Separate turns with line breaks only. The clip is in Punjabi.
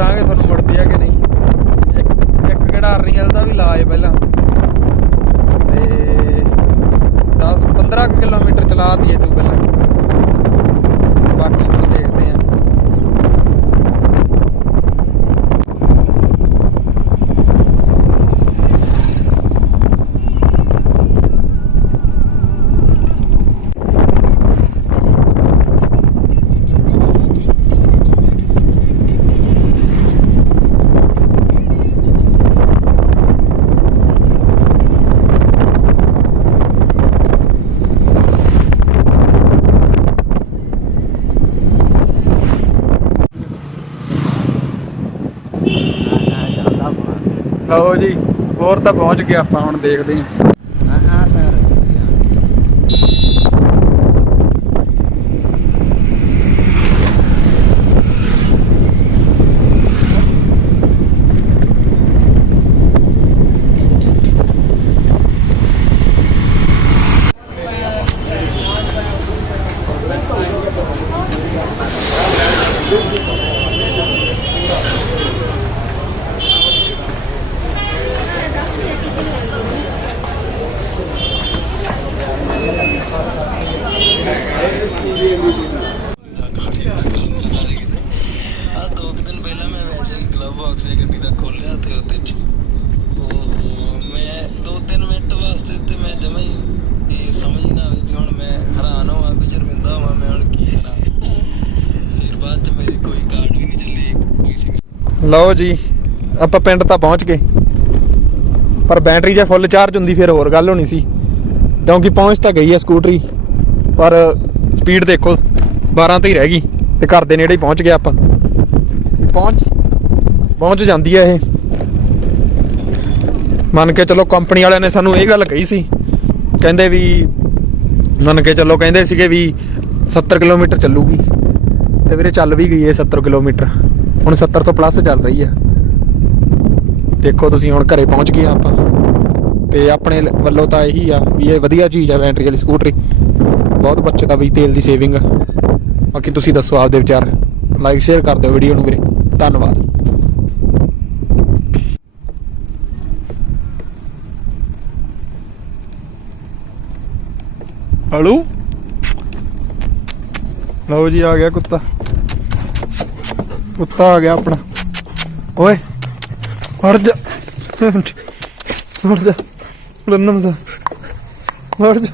ਦੱਸਾਂਗੇ ਤੁਹਾਨੂੰ ਮੁੜਦੀ ਆ ਕਿ ਨਹੀਂ। ਇੱਕ ਇੱਕ ਕਿਹੜਾ ਅਰਨੀਅਲ ਦਾ ਵੀ ਲਾਏ ਪਹਿਲਾਂ। ਤੇ 10 15 ਕਿਲੋਮੀਟਰ ਚਲਾਤੀ ਏ ਤੂੰ ਪਹਿਲਾਂ। ਲਓ ਜੀ ਹੋਰ ਤਾਂ ਪਹੁੰਚ ਗਏ ਆਪਾਂ ਹੁਣ ਦੇਖਦੇ ਹਾਂ
ਹਾਂ ਸਰ
ਆ ਦੋ ਕੁ ਦਿਨ ਪਹਿਲਾਂ ਮੈਂ ਵੈਸੇ ਹੀ ਗਲਵ ਬਾਕਸ ਦੀ ਗੱਡੀ ਦਾ ਖੋਲਿਆ ਤੇ ਉਹਦੇ ਚ। ਓਹੋ ਮੈਂ ਦੋ ਤਿੰਨ ਮਿੰਟ ਵਾਸਤੇ ਤੇ ਮੈਂ ਜਮਾ ਹੀ ਇਹ ਸਮਝ ਨਾ ਆਵੇ ਵੀ ਹੁਣ ਮੈਂ ਹੈਰਾਨ ਹੋਵਾਂ ਵੀ ਸ਼ਰਮਿੰਦਾ ਹੋਵਾਂ ਮੈਂ ਹੁਣ ਕੀ ਕਰਾਂ। ਫਿਰ ਬਾਅਦ ਚ ਮੇਰੀ ਕੋਈ ਕਾਰਡ ਵੀ ਨਹੀਂ ਚੱਲੀ ਕੋਈ ਸੀ
ਲਓ ਜੀ, ਆਪਾਂ ਪਿੰਡ ਤਾਂ ਪਹੁੰਚ ਗਏ। ਪਰ ਬੈਟਰੀ ਜੇ ਫੁੱਲ ਚਾਰਜ ਹੁੰਦੀ, ਫਿਰ ਹੋਰ ਗੱਲ ਹੋਣੀ ਸੀ। ਕਿਉਂਕਿ ਪਹੁੰਚ ਤਾਂ ਗਈ ਹੈ ਸਕੂਟਰੀ, ਪਰ ਸਪੀਡ ਦੇਖੋ 12 ਤੇ ਹੀ ਰਹਿ ਗਈ ਤੇ ਘਰ ਦੇ ਨੇੜੇ ਹੀ ਪਹੁੰਚ ਗਏ ਆਪਾਂ। ਪਹੁੰਚ ਪਹੁੰਚ ਜਾਂਦੀ ਹੈ ਇਹ। ਮੰਨ ਕੇ ਚਲੋ ਕੰਪਨੀ ਵਾਲਿਆਂ ਨੇ ਸਾਨੂੰ ਇਹ ਗੱਲ ਕਹੀ ਸੀ। ਕਹਿੰਦੇ ਵੀ, ਮੰਨ ਕੇ ਚਲੋ ਕਹਿੰਦੇ ਸੀਗੇ ਵੀ 70 ਕਿਲੋਮੀਟਰ ਚੱਲੂਗੀ। ਤੇ ਵੀਰੇ ਚੱਲ ਵੀ ਗਈ ਹੈ 70 ਕਿਲੋਮੀਟਰ। ਹੁਣ 70 ਤੋਂ ਪਲੱਸ ਚੱਲ ਰਹੀ ਆ। ਦੇਖੋ ਤੁਸੀਂ ਹੁਣ ਘਰੇ ਪਹੁੰਚ ਗਏ ਆਪਾਂ। ਤੇ ਆਪਣੇ ਵੱਲੋਂ ਤਾਂ ਇਹੀ ਆ ਵੀ ਇਹ ਵਧੀਆ ਚੀਜ਼ ਆ ਬੈਟਰੀ ਵਾਲੀ ਸਕੂਟਰੀ। ਬਹੁਤ ਬਚਤ ਆ ਵੀ ਤੇਲ ਦੀ ਸੇਵਿੰਗ ਆ ਬਾਕੀ ਤੁਸੀਂ ਦੱਸੋ ਆਪਦੇ ਵਿਚਾਰ। ਲਾਈਕ ਸ਼ੇਅਰ ਕਰ ਦਿਓ ਵੀਡੀਓ ਨੂੰ ਵੀਰੇ। ਧੰਨਵਾਦ। ਹਲੋ। ਲਓ ਜੀ, ਆ ਗਿਆ ਕੁੱਤਾ। ਕੁੱਤਾ ਆ ਗਿਆ ਆਪਣਾ। ਓਏ ਮਰ ਜਾ। ਮਰ ਜਾ। ਰੰਨਮ ਸਾ। ਮਰ ਜਾ।